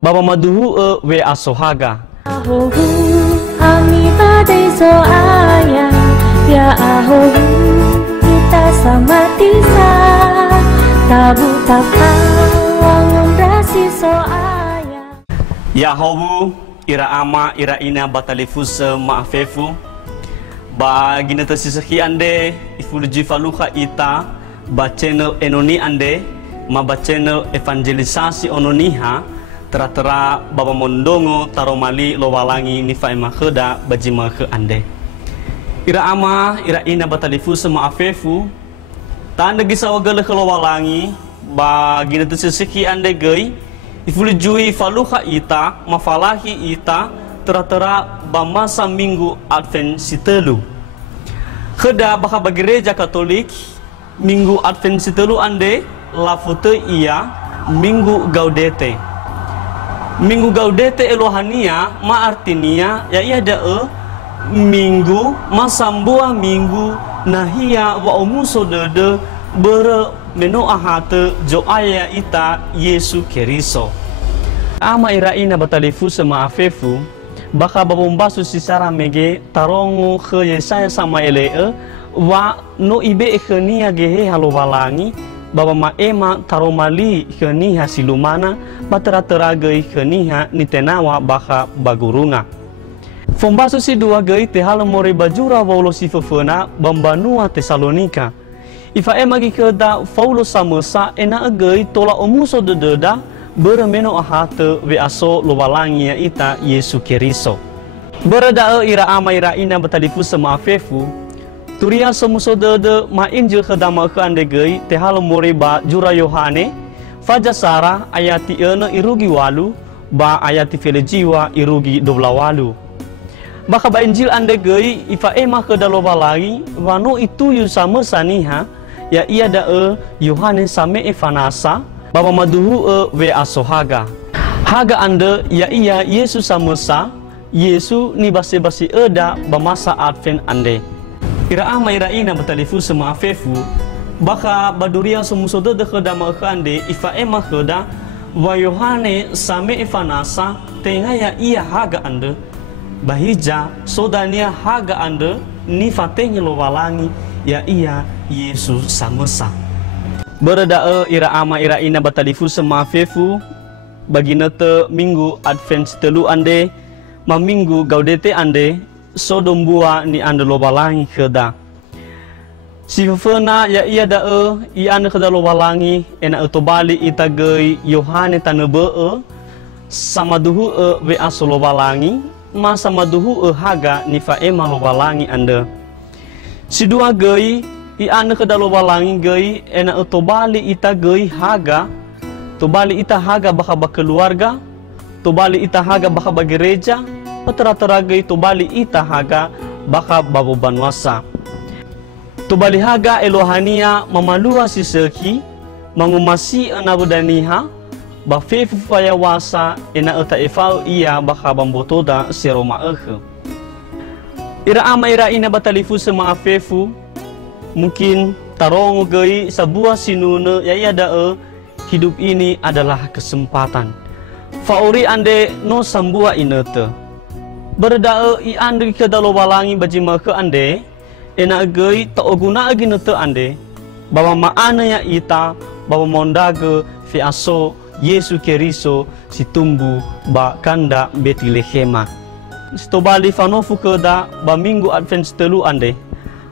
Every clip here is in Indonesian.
Baba maduhu we asohaga. Ahohu kami badai so ayah ya ahohu kita sama tisa tabu wangun rasi so ayah Ya hobu ira ama ira ina batalifus maafefu ba gina tersisaki ande ifuluji faluka ita ba channel enoni ande ma ba channel evangelisasi ononiha tera-tera baba mondongo taromali lowalangi nifa ema kheda bajima ke ande ira ama ira ina batalifus maafefu tanda gisawagale ke lowalangi ba gina tersisaki ande gei ifulujui faluha ita mafalahi ita tera-tera bamasa Minggu Advent sitelu kheda baka gereja Katolik Minggu Advent sitelu ande lafute ia Minggu GAUDETE. Minggu GAUDETE elohania ma artinya ya ia da minggu masambua minggu nahia wa umuso dede bere meno ahate jo aya ita Yesu Keriso. Ama ira ina batalifu sama afefu baka babombasu sisara mege tarongo ke Yesaya sama ele wa no ibe ke nia gehe halo walangi baba ma ema taromali ke Niha silumana batera-tera gei ke Niha nitenawa baka bagurunga. Fombasu si dua gei te halo more bajura waulo si fefena bambanua Tesalonika. Ifa emagi keda faulo samesa ena agei tola omuso dededa beremeno ahate we aso lowalangi ya ita Yesu Keriso. Berada ira ama ira ina batalifu sama afefu turia somuso dede ma injil kedama ke ande gei te halo more ba jura Yohane faja sara ayati ene irugi walu ba ayati fele jiwa irugi dobla walu. Baka ba injil ande gei ifa ema ke dalowalangi wano itu yu sama saniha ya ia da Yohane same evanasa baba maduhu we asohaga haga ande ya ia Yesus samesa Yesu ni basi eda bamasa Advent ande ira ama ira ina batalifu sama afefu baka baduria sumusoda de khedama ande ifa ema kheda wa Yohane same evanasa tenga ya ia haga ande bahija sodania haga ande ni fatenya lowalangi ya ia Yesus samesa. Berada ira ama ira ina batalifu sama fefu bagina te Minggu Advent telu ande ma Minggu GAUDETE ande sodombua ni ande lobalangi kheda. Si fefena ya ia da i ande kheda lobalangi ena tobali ita gei Yohane tanebe sama duhu we aso lobalangi ma sama duhu haga nifa ema lobalangi ande. Si dua gei i ane ke dalowalangi gei ena tobali ita gei haga tobali ita haga baka keluarga tobali ita haga baka gereja patera-tera gei tobali ita haga baka babobanwasa tobali haga elohania mamalua siseki mangumasi anabudaniha bafefu fayawasa ena eta efau ia baka bambotoda seroma ira ama ira ina batalifu sama afefu mungkin tarong gei sebuah sinune ya ia da hidup ini adalah kesempatan fauri ande no sambua inete berda i ande ke dalowalangi bajima ke ande ena gei ta oguna aginete ande baba maana ya ita baba mondage fi aso Yesu Keriso situmbu ba kanda Betlehema stobali fanofu keda ba Minggu Advent telu ande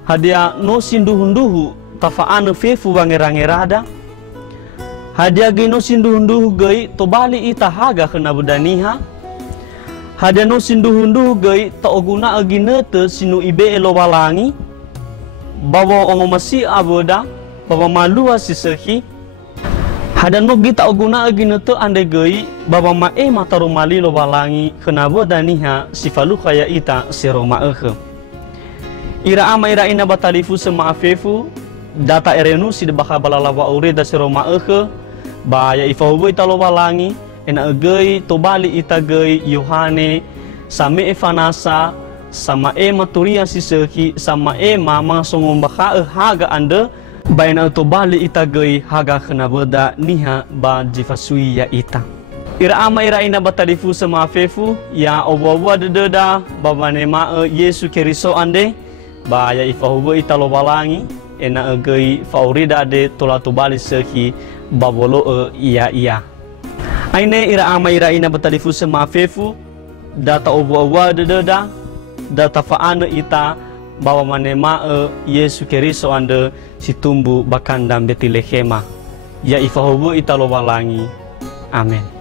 hadia no sinduhunduhu tafaane fefu bangerada hadia ge no sinduhunduhu gei tobali ita haga kena budaniha hadia no sinduhunduhu gei ta oguna aginete sinu ibe elowalangi bawa ongomasi aboda bawa malua sisehi hadia no gita oguna aginete ande gei baba mae matarumali lowalangi kena budaniha sifalu kaya ita seroma ira ama ira ina batalifu sama afefu data erenu si baka balalawa ure da seroma ba ya ifahu ita lowalangi ena gei tobali ita gei Yohane same evanasa sama maturia siseki sama mama songombaka haga ande baina tobali ita gei haga kena beda Niha ba jifasui ya ita Ira ama ira ina batalifu sama fefu ya obo dededa babanema Yesu Keriso ande ba ya ifahubo italo balangi ena gei faurida de tolatu bali seki babolo iya. Aine ira ama ira ina batalifu sama fefu data obo dededa data faana ita bawa manema Yesu Keriso ande situmbu bakandam Betlehema ya ifahubo italo balangi. Amin.